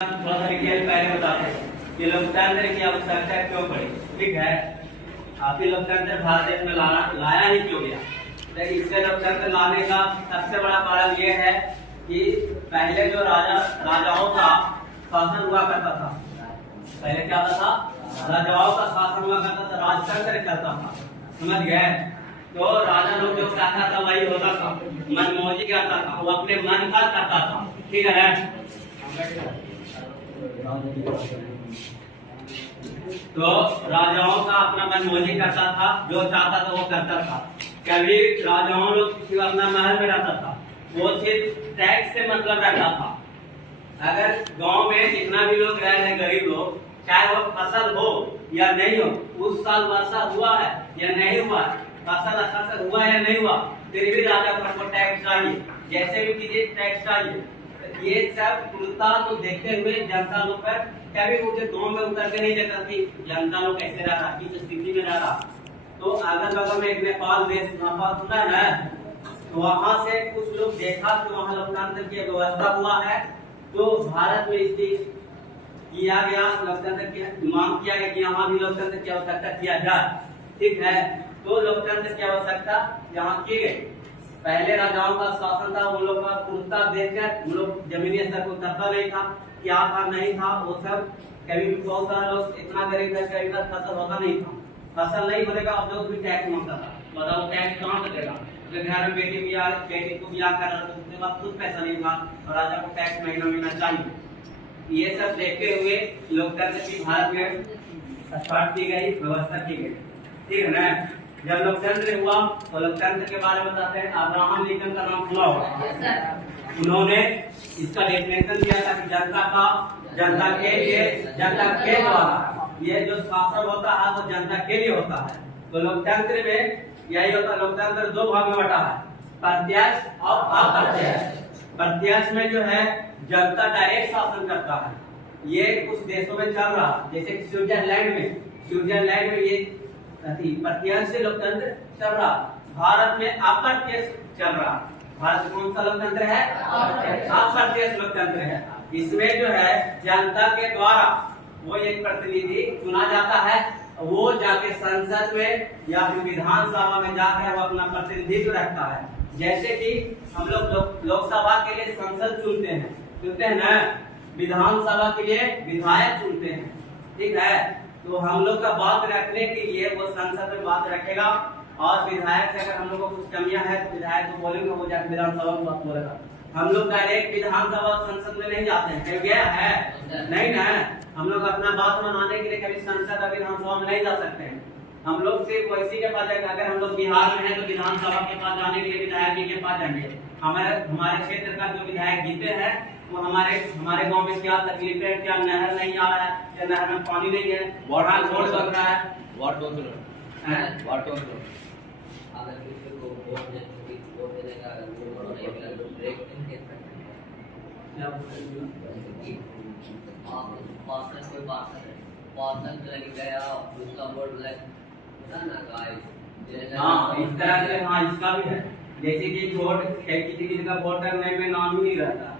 थोड़ा सा डिटेल पहले बताते हैं कि लोकतंत्र की आवश्यकता क्यों पड़ी। ठीक है, आपकी लोकतंत्र भारत देश में लाया ही क्यों गया। तो इससे लोकतंत्र लाने का सबसे बड़ा कारण ये है कि पहले जो राजाओं का शासन हुआ करता था, पहले क्या होता था, राजाओं का शासन हुआ करता था, राजतंत्र चलता था, समझ गए। तो राजा लोग जो चाहता था वही होता था, मनमौजी करता था, वो अपने मन का करता था। ठीक है, तो राजाओं का अपना मनमौजी करता था, जो चाहता था वो करता था। कभी राजाओं लोग सिर्फ अपना महल में रहता था, वो सिर्फ टैक्स से मतलब रखता था। अगर गांव में जितना भी लोग रह रहे हैं, गरीब लोग, चाहे वो फसल हो या नहीं हो, उस साल वर्षा हुआ है या नहीं हुआ, फसल अच्छा से हुआ या नहीं हुआ, फिर भी राजा को टैक्स चाहिए, जैसे भी कीजिए टैक्स चाहिए। ये सब कुलता तो देखते हुए जनता लोग पर कभी उनके गांव में उतर के नहीं देखा कि जनता लोग कैसे रह रहा, किस स्थिति में रह रहा। तो अगल बगल में एक नेपाल देश सुना है, तो वहां से कुछ लोग देखा कि वहां लोकतंत्र की व्यवस्था हुआ है, तो भारत में इसकी किया गया, लोकतंत्र की मांग किया गया कि यहाँ भी लोकतंत्र की आवश्यकता किया जाए। ठीक है, तो लोकतंत्र की आवश्यकता यहाँ की गई। पहले राजाओं का शासन था, उन लोग का कुर्ता देखकर उन लोग जमीनी स्तर को करता नहीं था, क्या था नहीं था, वो सब कभी भी बहुत सारे लोग इतना गरीब था, कभी का फसल होता नहीं था, फसल नहीं होने का अवसर भी टैक्स मांगता था। बताओ टैक्स कहाँ से देगा, घर में बेटी को ब्याह कर रहा था, उसके बाद कुछ पैसा नहीं था और राजा को टैक्स महीना महीना चाहिए। ये सब देखते हुए लोकतंत्र की भारत में स्टार्ट की गई, व्यवस्था की गई। ठीक है ना। जब लोकतंत्र हुआ तो लोकतंत्र के बारे में बताते हैं। अब्राहम लिंकन का नाम सुना होगा, उन्होंने इसका डेफिनेशन दिया था कि जनता के द्वारा ये जो शासन होता है वो जनता के लिए होता है। तो लोकतंत्र में यही होता है। लोकतंत्र दो भाग में बटा है, प्रत्यक्ष और अप्रत्यक्ष। प्रत्यक्ष में जो है जनता डायरेक्ट शासन करता है, ये कुछ देशों में चल रहा है, जैसे स्विट्जरलैंड में ये प्रत्यक्ष से लोकतंत्र चल रहा। भारत में अप्रत्यक्ष चल रहा। भारत कौन सा लोकतंत्र है? अप्रत्यक्ष लोकतंत्र है। इसमें जो है जनता के द्वारा वो एक प्रतिनिधि चुना जाता है, वो जाके संसद में या फिर विधानसभा में जाकर वो अपना प्रतिनिधित्व रखता है। जैसे कि हम लोग लोकसभा के लिए संसद चुनते हैं ना, विधानसभा के लिए विधायक चुनते हैं। ठीक है, तो हम लोग का बात रखने के लिए वो संसद में बात रखेगा, और विधायक से अगर हम लोग को कुछ कमियां है तो विधायक को बोलेंगे, वो जाकर विधानसभा में बात बोलेगा। हम लोग डायरेक्ट विधानसभा संसद में नहीं जाते हैं, कहीं गया है नहीं ना। हम लोग अपना बात मनाने के लिए कभी संसद या विधानसभा में नहीं जा सकते हैं। हम लोग सिर्फ वैसी के पास जाएंगे। अगर हम लोग बिहार में है तो विधानसभा के पास जाने के लिए विधायक जी के पास जाएंगे। हमारे क्षेत्र का जो विधायक जीते हैं वो हमारे गांव में क्या तकलीफ है, क्या नहर नहीं आ रहा है, क्या नहर में पानी नहीं है, रोड बन रहा है, हाँ इस तरह से। हाँ इसका भी है, जैसे कि वोट किसी का वोट करने में नाम ही नहीं रहता,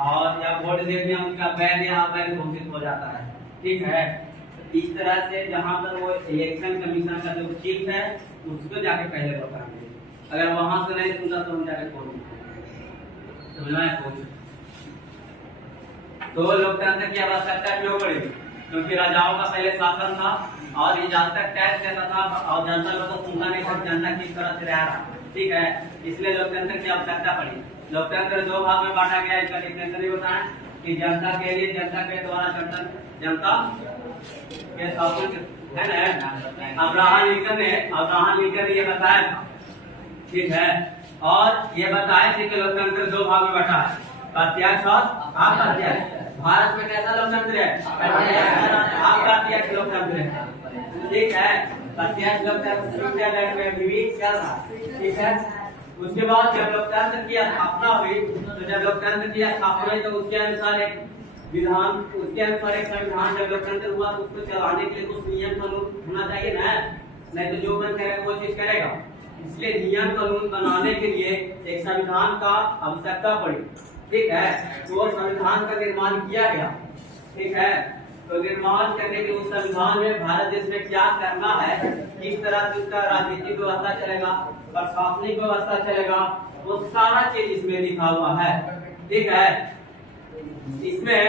और या वोट दे दिया उनका बैन घोषित हो जाता है। ठीक है, इस तरह से जहाँ पर वो इलेक्शन कमीशन का जो चीफ है उसको जाके पहले बताएंगे। अगर वहां से नहीं सुनता तो हम जाके समझना है कुछ। तो लोकतंत्र की आवश्यकता क्यों पड़ी? क्योंकि राजाओं का पहले शासन था और ये जहाँ तक टैक्स देता था और जनता लोग को सुनता नहीं था जनता किस तरह से रह रहा। ठीक है, इसलिए लोकतंत्र की आवश्यकता पड़ी। लोकतंत्र दो भाग में बांटा गया, इसका डेफिनेशन भी बताएं कि जनता के लिए, जनता के द्वारा, जनता के शासन है ना। अब्राहम लिंकन ने ये बताया था। ठीक है, और ये बताया कि लोकतंत्र दो भाग में बटा है, प्रत्यक्ष और अप्रत्यक्ष। भारत में कैसा लोकतंत्र है? अप्रत्यक्ष लोकतंत्र है। ठीक है, प्रत्यक्ष लोकतंत्र स्विट्जरलैंड में भी चल रहा। ठीक है, उसके बाद जब लोकतंत्र की स्थापना हुई, तो जब लोकतंत्र की स्थापना हुई तो उसके अनुसार एक संविधान, जब लोकतंत्र हुआ तो उसको चलाने के लिए कुछ नियम कानून होना चाहिए ना, नहीं तो जो मन करेगा वो चीज करेगा। इसलिए नियम कानून बनाने के लिए एक संविधान का आवश्यकता पड़ी। ठीक है। तो संविधान का निर्माण किया गया, ठीक है। तो निर्माण करने के उस संविधान में भारत देश में क्या करना है, किस तरह से उसका राजनीतिक व्यवस्था चलेगा, प्रशासनिक व्यवस्था चलेगा, वो सारा चीज इसमें लिखा हुआ है, ठीक है। इसमें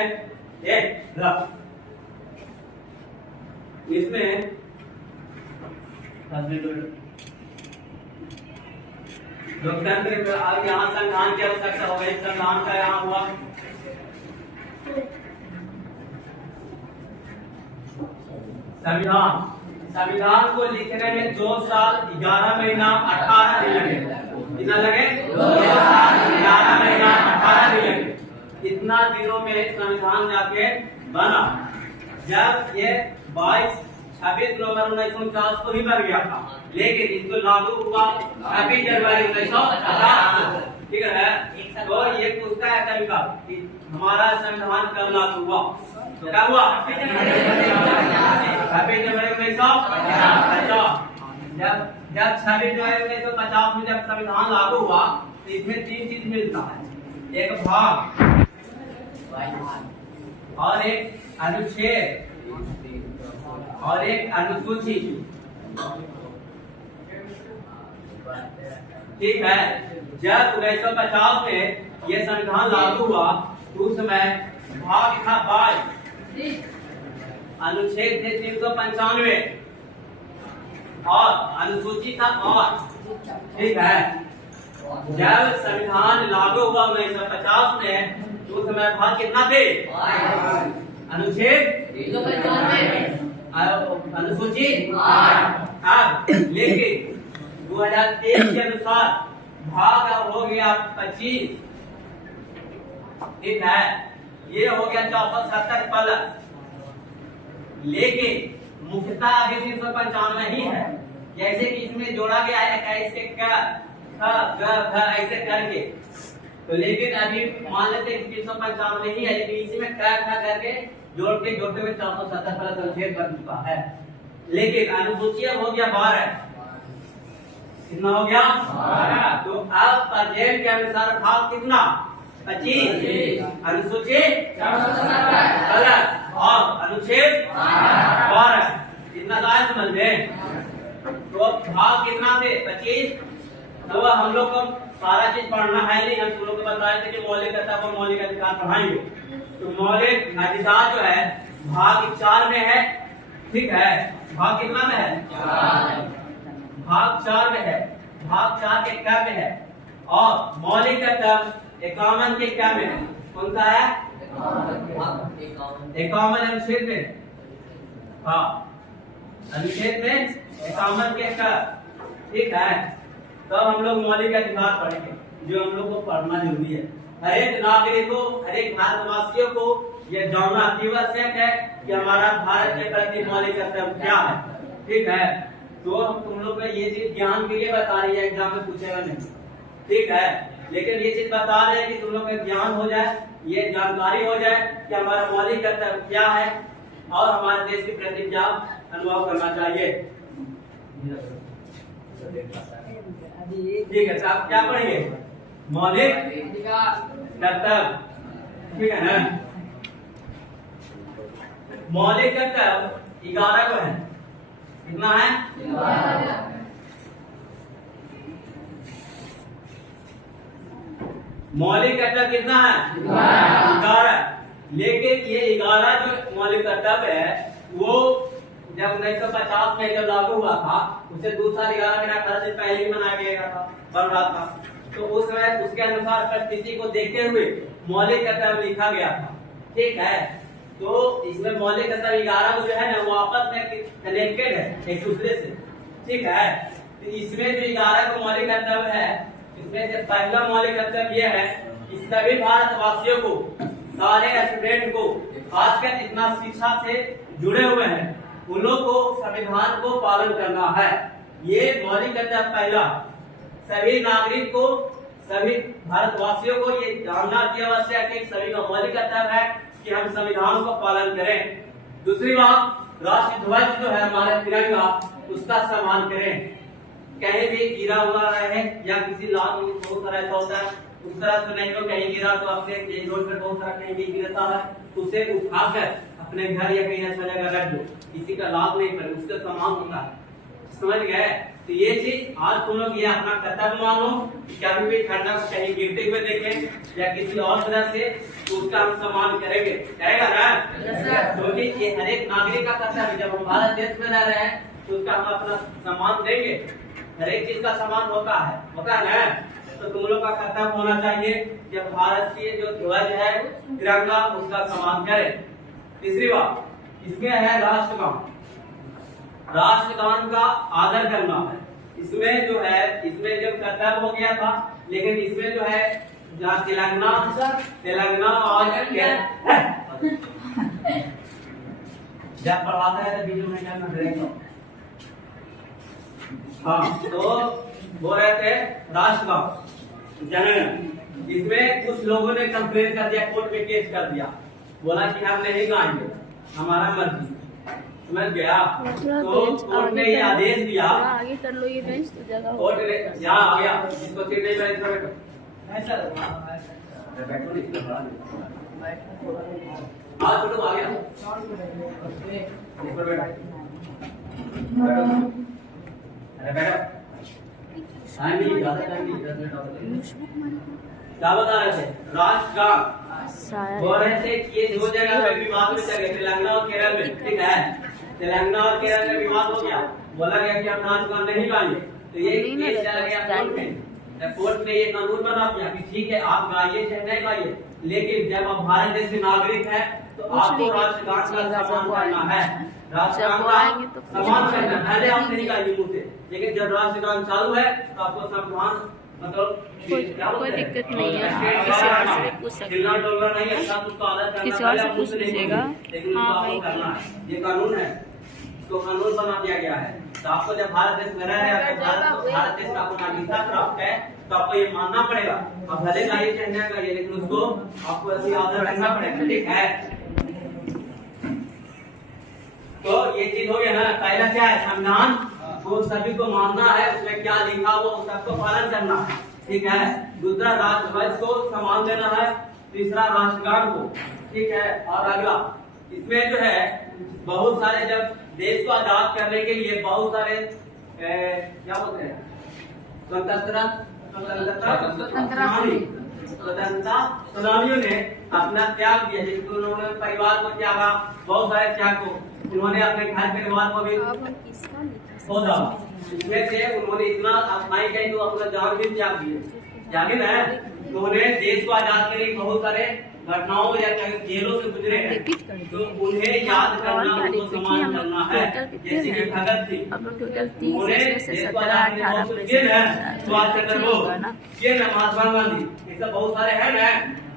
लोकतंत्र यहाँ संविधान की आवश्यकता हो गई, संविधान का यहाँ हुआ संविधान। संविधान को लिखने में 2 साल 11 महीना 18 दिन लगे। कितना लगे? 2 साल 11 महीना 18 दिन लगे। इतना दिनों में संविधान जाके बना। जब ये 26 नवंबर 1949 को ही बन गया था, लेकिन इसको लागू हुआ 26 जनवरी 1950, ठीक है। तो ये पूछता है कभी का कि हमारा संविधान कब लागू हुआ, तो क्या हुआ? 26 जनवरी 1950। जब 26 जनवरी 1950 में जब संविधान लागू हुआ तो इसमें 3 चीज मिलता है, एक भाग और एक अनुच्छेद और एक अनुसूची, ठीक है। जब 1950 में ये संविधान लागू हुआ तो उस समय भाग था 22, अनुच्छेद थे 395 और अनुसूची था 8, ठीक है। जब संविधान लागू हुआ 1950 में तो उस समय भाग कितना थे? अनुच्छेद 395, अनुसूची 8। लेकिन 2023 के अनुसार भाग अब हो गया 25, ठीक है। ये हो गया 470 प्लस, लेकिन मुख्यता अभी 395 ही है। जैसे कि इसमें जोड़ा गया है 21 के क ऐसे करके, तो लेकिन अभी मान लेते हैं 395 नहीं है, लेकिन इसी में करके जोड़ते हुए 470 प्लस अनुच्छेद बन चुका है। लेकिन अनुसूची अब हो गया 12, कितना हो गया? 12। तो अब प्रेजेंट के अनुसार भाग कितना? 25, अनुसूची 470 और अनुच्छेद 12, कितना लाए समझ में? तो भाग कितना थे? 25। तो हम लोग को सारा चीज पढ़ना है नहीं, हम तुम लोग को बताए थे कि मौलिक कर्तव्य और मौलिक अधिकार पढ़ाएंगे। तो मौलिक अधिकार जो है भाग 4 में है, ठीक है। भाग कितना में है? 4। भाग 4 में है, भाग 4 के क्या में है? और मौलिक कर्तव्य 51 के क्या में है? कौन सा है? 51 अनुच्छेद में। हाँ, अनुच्छेद में 51 के क्या, ठीक है। तो हम लोग मौलिक अधिकार पढ़ेंगे, जो हम लोग को पढ़ना जरूरी है। हर एक नागरिक को, हर एक भारतवासियों को ये जानना अतिआवश्यक है कि हमारा भारत के प्रति मौलिक कर्तव्य क्या है, ठीक है। तो हम तुम लोग को ये चीज ज्ञान के लिए बता रही है, एग्जाम में पूछेगा नहीं, ठीक है। लेकिन ये चीज बता रहे हैं कि तुम लोग का ज्ञान हो जाए, ये जानकारी हो जाए कि हमारा मौलिक कर्तव्य क्या है और हमारे देश के प्रति क्या अनुभव करना चाहिए, ठीक है। तो आप क्या पढ़ेंगे? मौलिक कर्तव्य, ठीक है ना। मौलिक कर्तव्य 11 को है, कितना है? 11। मौलिक कर्तव्य कितना है? 11। लेकिन ये 11 जो मौलिक कर्तव्य है वो जब 1950 में जब लागू हुआ था, उससे 2 साल 11 महीना 18 दिन पहले ही बनाया गया था, बन रहा था। तो उस समय उसके अनुसार परिस्थिति को देखते हुए मौलिक कर्तव्य लिखा गया था, ठीक है। तो इसमें मौलिक कर्तव्य 11 जो है ना वो आपस में कनेक्टेड है एक दूसरे से, ठीक है। तो इसमें जो 11 को मौलिक कर्तव्य है, इसमें से पहला मौलिक कर्तव्य यह है कि सभी भारतवासियों को, सारे स्टूडेंट को, खासकर जितना शिक्षा से जुड़े हुए हैं उन लोग को संविधान को पालन करना है। ये मौलिक कर्तव्य पहला। सभी नागरिक को, सभी भारतवासियों को ये जानना अतिआवश्यक है कि सभी का मौलिक कर्तव्य है कि हम संविधान को पालन करें। दूसरी बात, राष्ट्रीय ध्वज जो है हमारा तिरंगा, उसका सम्मान करें। कहीं भी गिरा हुआ रहे या किसी लाल बहुत तरह का होता है उस तरह से नहीं हो कहीं गिरा तो अपने रोड पर बहुत सारा कहीं भी गिरता है तो उसे उठाकर अपने घर या कहीं अच्छा जगह रख दो, किसी का लाभ नहीं पड़े, उसका सामान होता है। समझ गए? तो ये चीज आज तुम लोग ये अपना कर्तव्य मानो कि कभी भी ठंडा को कहीं गिरते हुए देखें या किसी और तरह से तो उसका हम सम्मान करेंगे, करेगा ना? क्योंकि ये हर एक नागरिक का कर्तव्य है। जब हम भारत देश में रह रहे हैं तो उसका हम अपना सम्मान देंगे, हर एक चीज का सम्मान होता है ना? तो तुम लोग का कर्तव्य होना चाहिए जब भारत की जो ध्वज है तिरंगा उसका सम्मान करें। तीसरी बात इसमें है राष्ट्रगान। राष्ट्रगान का आदर करना है। इसमें जो है इसमें जो कर्तव्य हो गया था, लेकिन इसमें जो है जहाँ तेलंगाना और जब पढ़वाता है तो वीडियो में क्या कर हाँ तो वो रहते हैं राष्ट्रगान जनगण। इसमें कुछ लोगों ने कंप्लेन कर दिया, कोर्ट में केस कर दिया, बोला कि हम नहीं गाएंगे, हमारा मर्जी। समझ गया? तो कोर्ट ने ये आदेश दिया, आगे कर लो ये बेंच तो जगह कोर्ट ने यहाँ आ गया, जिसको सीट नहीं मिला इसमें बैठो, बैठो नहीं इसमें आज फोटो आ गया इसमें बैठो, अरे बैठो। क्या बता रहे थे? राष्ट्रगान बोल रहे थे कि ये दो जगह पे विवाद में चले, तेलंगाना और केरल में, ठीक है? तेलंगाना और केरल में विवाद हो गया, बोला गया कि हम राष्ट्रगान नहीं गाएंगे, तो ये केस चला गया कोर्ट में। कोर्ट ने ये कानून बना दिया कि ठीक है आप गाइए चाहे नहीं गाइए, लेकिन जब आप भारत देश के नागरिक है तो आपको राष्ट्रगान का सम्मान करना है, राष्ट्रगान का सम्मान करना है। पहले आप नहीं गाएंगे मुझसे, लेकिन जब राष्ट्रगान चालू है तो आपको सम्मान मतलब कोई दिक्कत नहीं है, किसी और से पूछ सकते हिलना डोलना नहीं है, सब उसका आदर करना, किसी और से पूछ लीजिएगा। हाँ भाई ये कानून है, इसको कानून बना दिया गया है। तो आपको जब भारत देश में रह रहे हैं, भारत देश का आपको नागरिकता प्राप्त है तो आपको ये मानना पड़ेगा। आप भले गाइए चाहे न गाइए, लेकिन उसको आपको ऐसी आदर करना पड़ेगा, ठीक है? तो ये चीज हो गया ना। पहला क्या है? संविधान को सभी को मानना है, उसमें क्या लिखा वो सबको पालन करना है, ठीक है? दूसरा राष्ट्रध्वज को सम्मान देना है, तीसरा राष्ट्रगान को, ठीक है? और अगला इसमें जो है बहुत सारे जब देश को आजाद करने के लिए बहुत सारे क्या बोलते हैं स्वतंत्रता सेनानियों ने अपना त्याग दिया, जिसके उन्होंने परिवार को त्यागा, बहुत सारे त्याग को उन्होंने अपने घर परिवार को भी खो डाला। इसमें से उन्होंने इतना अपनाई गई तो अपना जान भी त्याग दिए, जाने ना। उन्होंने देश को आजाद के लिए बहुत सारे घटनाओं या जेलों से गुजरे हैं, तो उन्हें याद करना, उनको सम्मान करना है। जैसे कि भगत सिंह, उन्हें देश को आजाद के लिए बहुत कुछ किए हैं, सुभाष चंद्र बोस, किए ना, महात्मा गांधी, ये सब बहुत सारे हैं ना।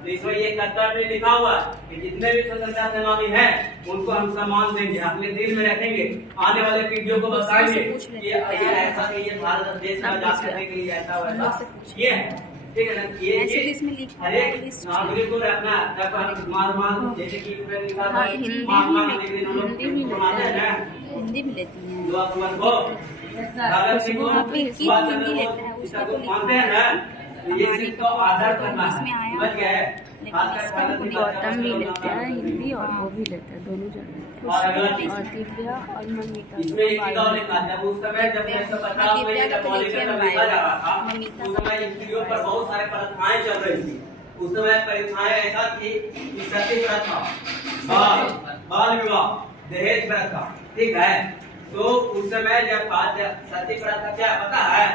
तो इसमें ये कर्तव्य में लिखा हुआ है कि जितने भी स्वतंत्रता सेनानी हैं उनको हम सम्मान देंगे, अपने दिल में रखेंगे, आने वाले पीढ़ियों को बताएंगे कि ये ऐसा कि ये भारत देश को आजाद करने के लिए ऐसा वैसा ये है, ठीक है ना? ये हर एक नागरिक को रखना है। जैसे कि इसमें लिखा था महात्मा गांधी के दिन मनाते हैं ना, हिंदी भी लेती है, 2 अक्टूबर को भगत सिंह को सुभाष चंद्र बोस को मानते हैं ना। ये चीज को आदर करना है, समझ गए? गौतम भी लेते हैं हिंदी और वो भी लेते हैं, दोनों जगह, और दिव्या और ममिता। इसमें एक चीज और लिखा था, उस समय जब 1950 में जब मौलिकता लिखा जा रहा था, उस समय स्त्रियों पर बहुत सारे प्रथाएं चल रही थी। उस समय प्रथाएं ऐसा थी कि सती प्रथा, बाल विवाह, दहेज प्रथा, ठीक है? तो उस समय जब सती प्रथा क्या पता है?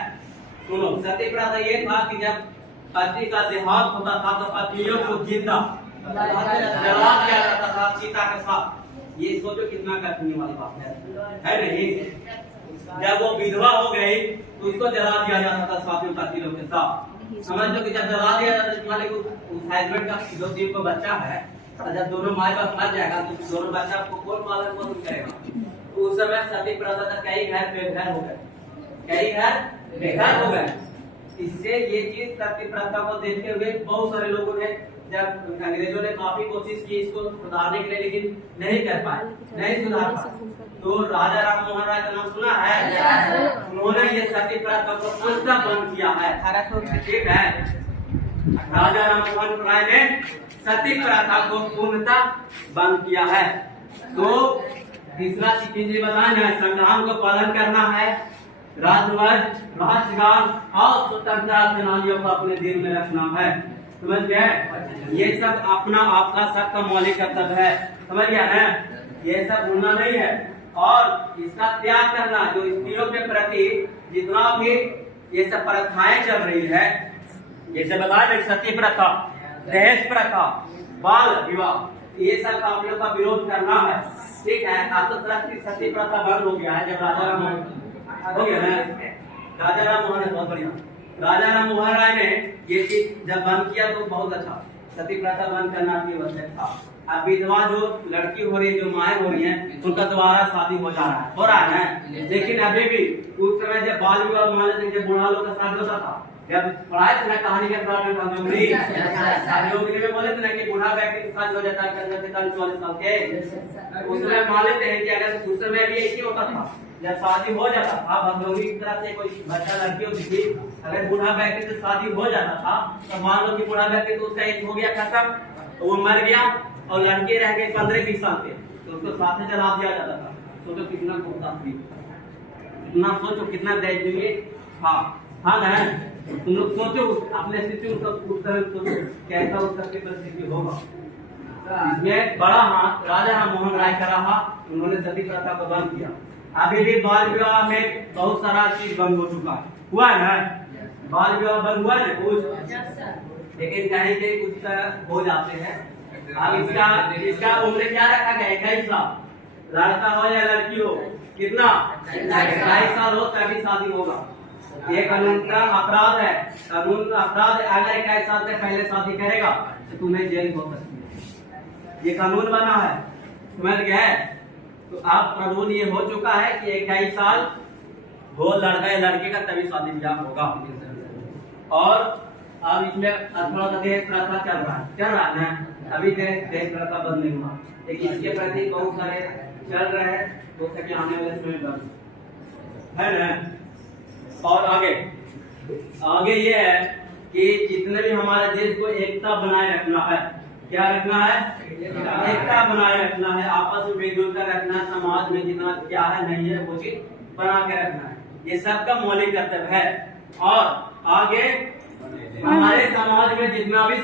सुनो, सती प्रथा ये था कि जब पति का देहांत होता था तो पत्नियों को जिंदा जला दिया जाता था सीता के साथ। ये सोचो कितना कठिन वाली बात है नहीं? जब वो विधवा हो गई तो उसको जला दिया जाता था साथ में पति लोग के साथ। समझ लो कि जब जला दिया जाता है तो उस हस्बैंड का 2-3 को बच्चा है, जब दोनों माँ बाप मर जाएगा तो दोनों बच्चा को कौन पालन पोषण करेगा? तो उस समय सती प्रथा था, कई घर बेघर हो गए, कई घर बेघर हो गए। इससे ये चीज सती प्रथा को देखते हुए बहुत सारे लोगों ने, जब अंग्रेजों ने काफी कोशिश की इसको सुधारने के लिए, लेकिन नहीं कर पाए, नहीं सुधार पाए। तो राजा राम मोहन राय का नाम सुना है? उन्होंने ये सती प्रथा को पूर्णतः बंद किया है, ठीक है? राजा राममोहन राय ने सती प्रथा को पूर्णतः बंद किया है। तो तीसरा चीज बताना है, संविधान को पालन करना है, राजध्वज, राष्ट्रगान और स्वतंत्रता सेनानियों को अपने दिल में रखना है। समझ गए? ये सब अपना आपका सबका मौलिक कर्तव्य है। समझ गया ना? ये सब भूलना नहीं है। और इसका त्याग करना, जो स्त्रियों के प्रति जितना भी ये सब प्रथाएं चल रही है, जैसे बताया सती प्रथा, दहेज प्रथा, बाल विवाह, ये सब आप लोग का विरोध करना है। ठीक है? अब तो सती प्रथा बंद हो गया है जब राजा राममोहन हो गया ना, राजा राममोहन है, बहुत बढ़िया। राजा राममोहन राय ने ये चीज जब बंद किया तो बहुत अच्छा, सती प्रथा बंद करना की आवश्यक था। अब विधवा जो लड़की हो रही है, जो माएँ हो रही हैं, उनका दोबारा शादी हो जा रहा है, हो रहा है। लेकिन अभी भी उस समय जब बाल विवाह मान लेते, जब बुढ़ा लोग का शादी होता था, जब पढ़ाए थे ना कहानी के में बोले थे ना कि बूढ़ा व्यक्ति के शादी हो जाता है 43-44 साल के, उस समय मान लेते हैं कि अगर उस समय भी ऐसे होता था, जब शादी हो जाता था, भगवती की तरफ से कोई बच्चा लड़की होती थी, अगर बूढ़ा व्यक्ति से शादी हो जाता था तो मान लो कि बूढ़ा व्यक्ति तो उसका एज हो गया खत्म, तो वो मर गया और लड़के रह गए 15-20 साल के, तो उसको साथ में जला दिया जाता था। सोचो कितना कुर्ता थी, इतना सोचो कितना दहेज देंगे। हाँ हाँ ना, तुम लोग सोचो अपने स्थिति उस तरह सोचो कैसा उस सबकी परिस्थिति होगा। इसमें बड़ा हाथ राजा राममोहन राय का रहा, उन्होंने सती प्रथा को बंद किया। अभी भी बाल विवाह में बहुत सारा चीज बंद हो चुका है, हुआ है ना, बाल विवाह बंद हुआ है कुछ, लेकिन कहीं कहीं कुछ हो जाते हैं। अब इसका उम्र क्या रखा गया? 21 साल, लड़का हो या लड़की हो, कितना 21 साल हो तभी शादी होगा। ये कानून का अपराध है, कानून अपराध। अगर 21 साल से पहले शादी करेगा तो तुम्हें जेल हो सकती है, ये कानून बना है। समझ गए? तो अब कानून ये हो चुका है कि 21 साल हो लड़का या लड़के का तभी शादी ब्याह होगा। और अब इसमें थोड़ा सा दहेज प्रथा चल रहा है ना, अभी दहेज प्रथा बंद नहीं हुआ, लेकिन इसके प्रति बहुत सारे चल रहे हैं, हो सके आने वाले समय बंद है ना। और आगे ये है कि जितने भी हमारे देश को एकता बनाए रखना है, क्या रखना है? एकता बनाए रखना है, आपस में मिलजुल कर रखना है, समाज में जितना क्या है नहीं है वो चीज बना के रखना है, ये सबका मौलिक कर्तव्य है। और आगे हमारे समाज में जितना भी